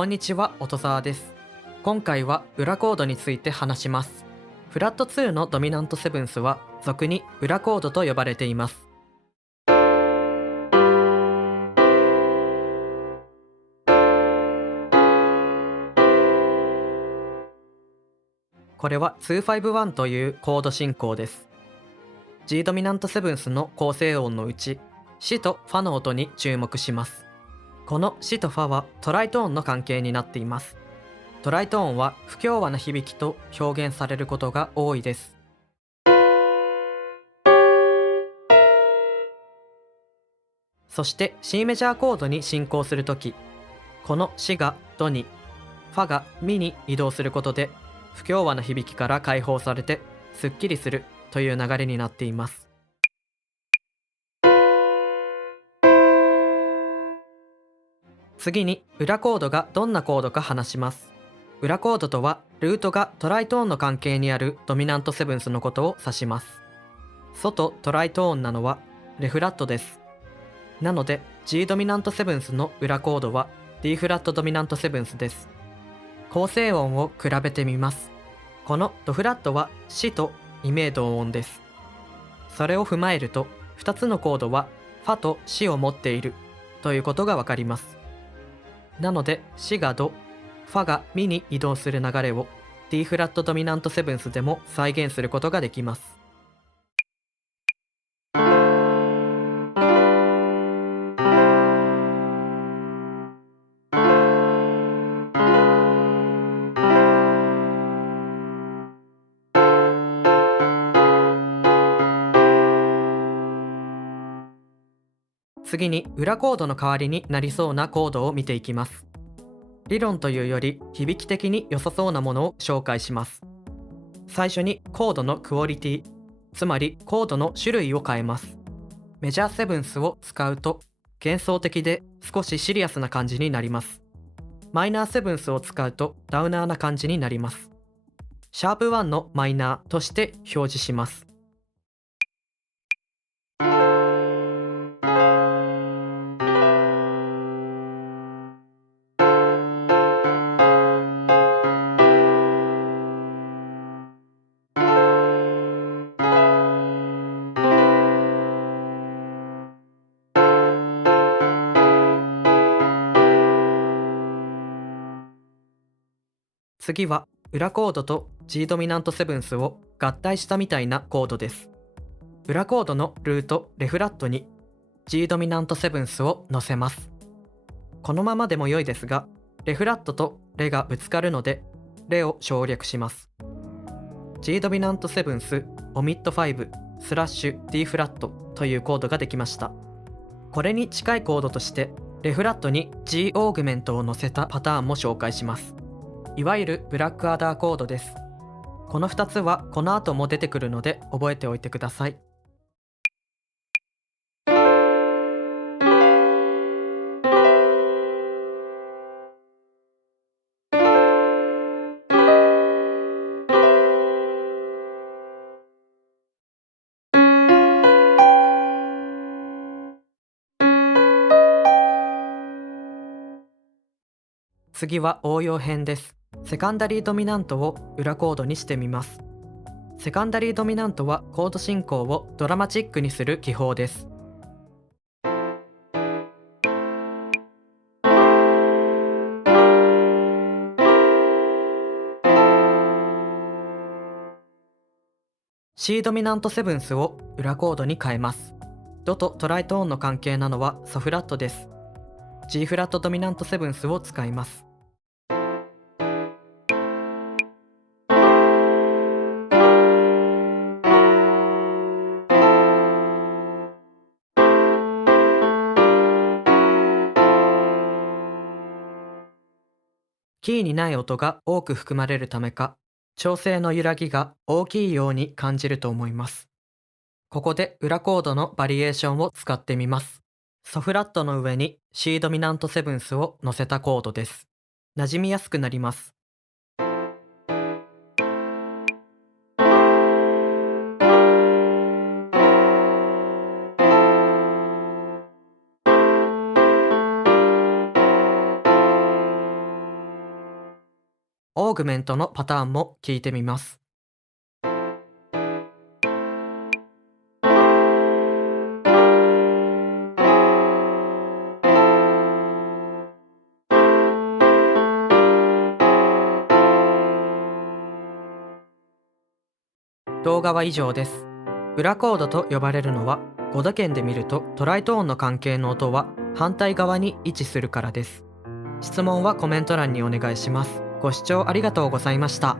こんにちは、音沢です。今回は裏コードについて話します。フラット2のドミナントセブンスは俗に裏コードと呼ばれています。これは251というコード進行です。G ドミナントセブンスの構成音のうち、シとファの音に注目します。このシとファはトライトーンの関係になっています。トライトーンは不協和な響きと表現されることが多いです。そして C メジャーコードに進行するとき、このシがドに、ファがミに移動することで不協和な響きから解放されてすっきりするという流れになっています。次に裏コードがどんなコードか話します。裏コードとはルートがトライトーンの関係にあるドミナントセブンスのことを指します。ソとトライトーンなのはレフラットです。なので G ドミナントセブンスの裏コードは D フラットドミナントセブンスです。構成音を比べてみます。このドフラットはシと2名同音です。それを踏まえると2つのコードはファとシを持っているということがわかります。なのでシがド、ファがミに移動する流れを D フラットドミナントセブンスでも再現することができます。次に裏コードの代わりになりそうなコードを見ていきます。理論というより響き的に良さそうなものを紹介します。最初にコードのクオリティ、つまりコードの種類を変えます。メジャーセブンスを使うと幻想的で少しシリアスな感じになります。マイナーセブンスを使うとダウナーな感じになります。シャープ1のマイナーとして表示します。次は裏コードと G ドミナントセブンスを合体したみたいなコードです。裏コードのルートレフラットに G ドミナントセブンスを乗せます。このままでも良いですが、レフラットとレがぶつかるのでレを省略します。G ドミナントセブンスオミット5スラッシュ D フラットというコードができました。これに近いコードとしてレフラットに G オーグメントを乗せたパターンも紹介します。いわゆるブラックアダーコードです。この2つはこの後も出てくるので覚えておいてください。次は応用編です。セカンダリードミナントを裏コードにしてみます。セカンダリードミナントはコード進行をドラマチックにする記法です。C ドミナントセブンスを裏コードに変えます。ドとトライトーンの関係なのはソフラットです。G フラットドミナントセブンスを使います。キーにない音が多く含まれるためか、調整の揺らぎが大きいように感じると思います。ここで裏コードのバリエーションを使ってみます。ソフラットの上に C ドミナントセブンスを乗せたコードです。馴染みやすくなります。オーグメントのパターンも聞いてみます。動画は以上です。裏コードと呼ばれるのは、5打鍵で見るとトライトーンの関係の音は反対側に位置するからです。質問はコメント欄にお願いします。ご視聴ありがとうございました。